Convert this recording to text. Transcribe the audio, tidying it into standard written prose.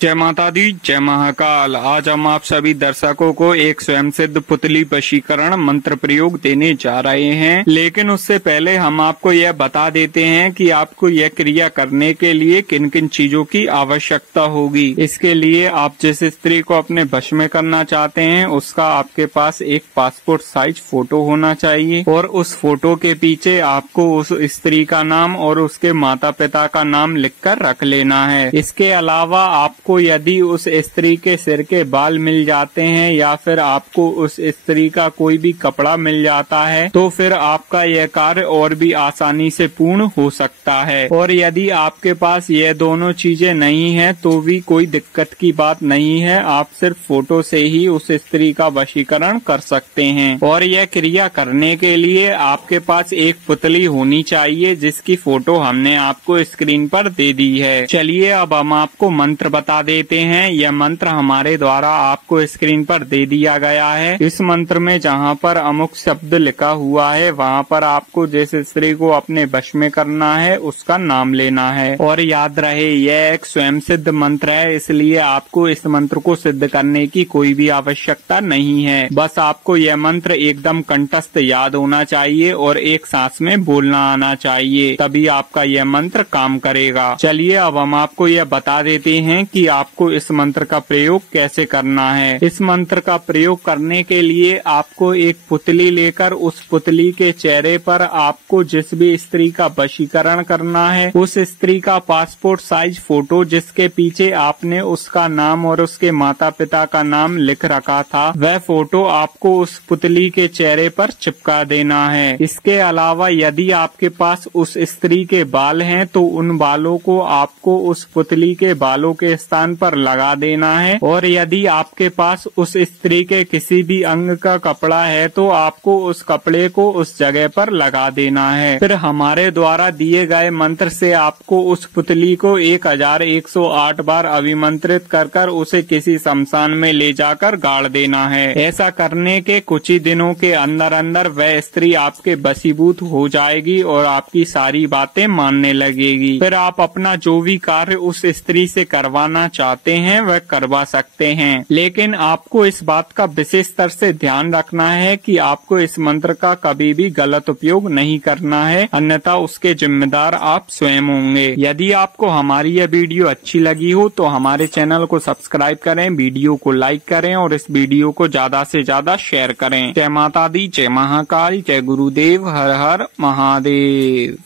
जय माता दी, जय महाकाल। आज हम आप सभी दर्शकों को एक स्वयं सिद्ध पुतली वशीकरण मंत्र प्रयोग देने जा रहे हैं, लेकिन उससे पहले हम आपको यह बता देते हैं कि आपको यह क्रिया करने के लिए किन किन चीजों की आवश्यकता होगी। इसके लिए आप जिस स्त्री को अपने वश में करना चाहते हैं उसका आपके पास एक पासपोर्ट साइज फोटो होना चाहिए और उस फोटो के पीछे आपको उस स्त्री का नाम और उसके माता पिता का नाम लिखकर रख लेना है। इसके अलावा आपको यदि उस स्त्री के सिर के बाल मिल जाते हैं या फिर आपको उस स्त्री का कोई भी कपड़ा मिल जाता है तो फिर आपका यह कार्य और भी आसानी से पूर्ण हो सकता है। और यदि आपके पास ये दोनों चीजें नहीं है तो भी कोई दिक्कत की बात नहीं है, आप सिर्फ फोटो से ही उस स्त्री का वशीकरण कर सकते हैं। और यह क्रिया करने के लिए आपके पास एक पुतली होनी चाहिए जिसकी फोटो हमने आपको स्क्रीन पर दे दी है। चलिए अब हम आपको मंत्र बता देते हैं। यह मंत्र हमारे द्वारा आपको स्क्रीन पर दे दिया गया है। इस मंत्र में जहां पर अमुक शब्द लिखा हुआ है वहां पर आपको जिस स्त्री को अपने वश में करना है उसका नाम लेना है। और याद रहे यह एक स्वयं सिद्ध मंत्र है, इसलिए आपको इस मंत्र को सिद्ध करने की कोई भी आवश्यकता नहीं है। बस आपको यह मंत्र एकदम कंठस्थ याद होना चाहिए और एक सांस में बोलना आना चाहिए, तभी आपका यह मंत्र काम करेगा। चलिए अब हम आपको यह बता देते हैं कि आपको इस मंत्र का प्रयोग कैसे करना है। इस मंत्र का प्रयोग करने के लिए आपको एक पुतली लेकर उस पुतली के चेहरे पर आपको जिस भी स्त्री का वशीकरण करना है उस स्त्री का पासपोर्ट साइज फोटो जिसके पीछे आपने उसका नाम और उसके माता पिता का नाम लिख रखा था वह फोटो आपको उस पुतली के चेहरे पर चिपका देना है। इसके अलावा यदि आपके पास उस स्त्री के बाल हैं तो उन बालों को आपको उस पुतली के बालों के स्थान पर लगा देना है। और यदि आपके पास उस स्त्री के किसी भी अंग का कपड़ा है तो आपको उस कपड़े को उस जगह पर लगा देना है। फिर हमारे द्वारा दिए गए मंत्र से आपको उस पुतली को 1108 बार अभिमंत्रित कर उसे किसी शमशान में ले जाकर गाड़ देना है। ऐसा करने के कुछ ही दिनों के अंदर अंदर वह स्त्री आपके वशीभूत हो जाएगी और आपकी सारी बातें मानने लगेगी। फिर आप अपना जो भी कार्य उस स्त्री से करवाना चाहते हैं वह करवा सकते हैं, लेकिन आपको इस बात का विशेष स्तर से ध्यान रखना है कि आपको इस मंत्र का कभी भी गलत उपयोग नहीं करना है, अन्यथा उसके जिम्मेदार आप स्वयं होंगे। यदि आपको हमारी यह वीडियो अच्छी लगी हो तो हमारे चैनल को सब्सक्राइब करें, वीडियो को लाइक करें और इस वीडियो को ज्यादा से ज्यादा शेयर करें। जय माता दी, जय महाकाल, जय गुरुदेव, हर हर महादेव।